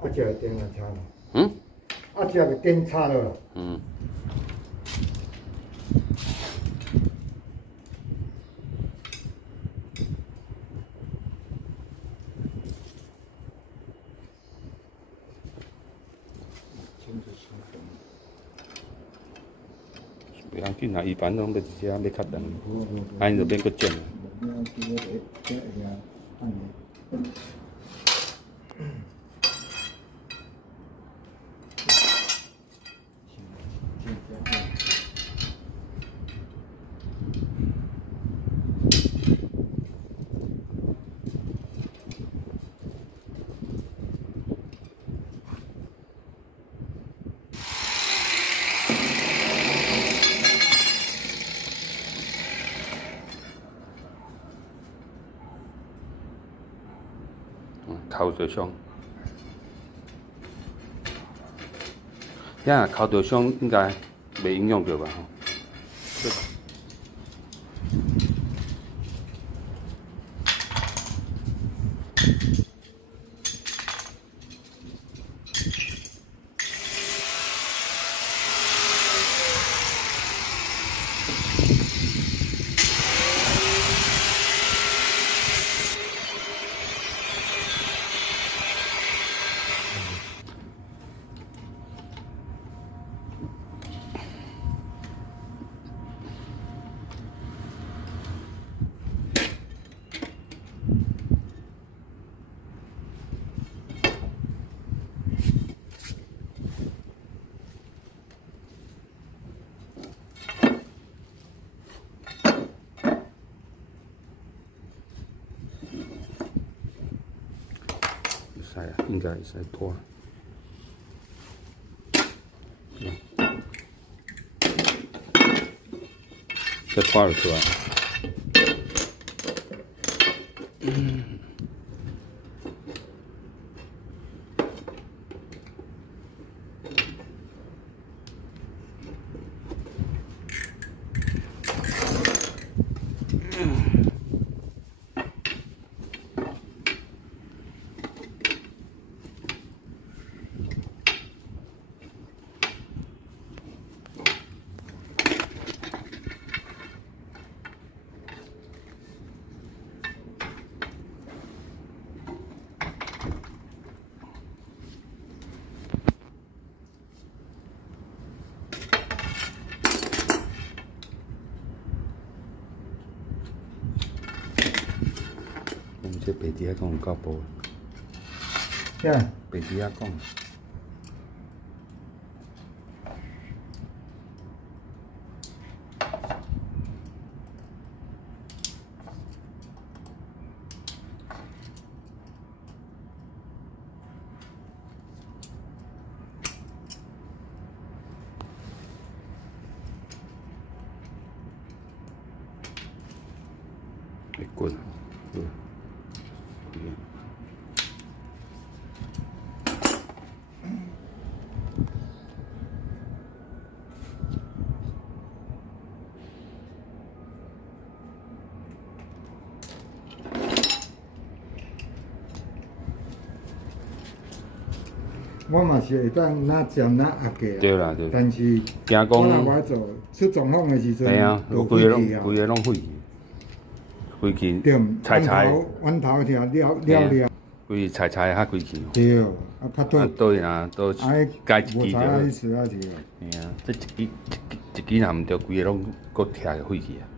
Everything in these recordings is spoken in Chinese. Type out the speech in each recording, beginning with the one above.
啊，这个电也差了。嗯？啊，这个电差了。嗯。不要紧啊，一般拢要直接要较长，安尼就变个尖。头着伤，呀，头着伤应该袂影响到吧？吼。应该会使拖。再拖就出来。这白底下讲有够薄，啥？白底下讲。会滚，对。我嘛是会当哪尖哪压过。对啦对。但是，惊讲我若我做出状况的时阵，系啊，规个拢废去，废去。对，菜菜。弯头条了。规菜菜遐规去。对，啊，较多。啊，倒啊，倒改一支就。无差意思啊是。嘿啊，这一支若毋对，规个拢搁拆废去啊。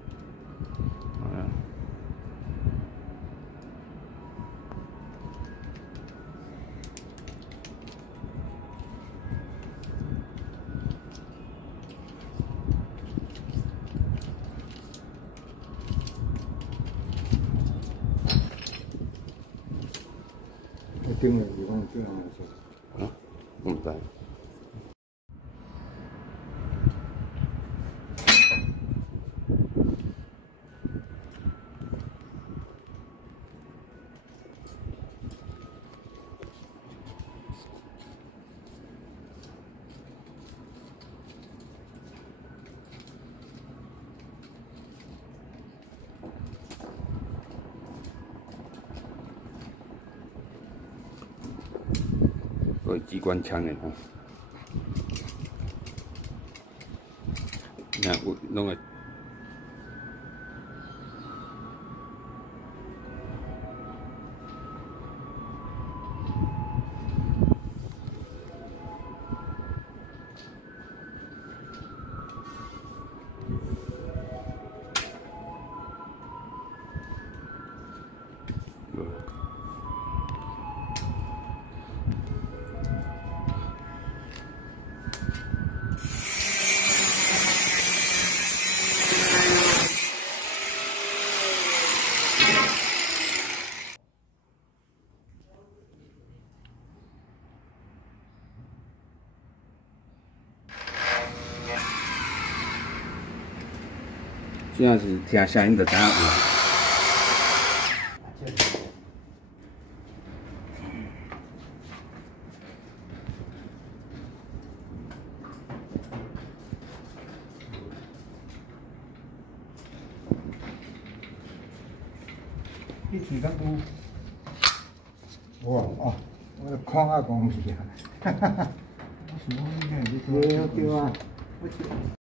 顶个地方最好做。啊，唔知。个机关枪的吼。那我弄个。 现在是听声音就知影有。你睇得有？哇哦，我看下讲去啊，哈哈哈。我想讲你对啊。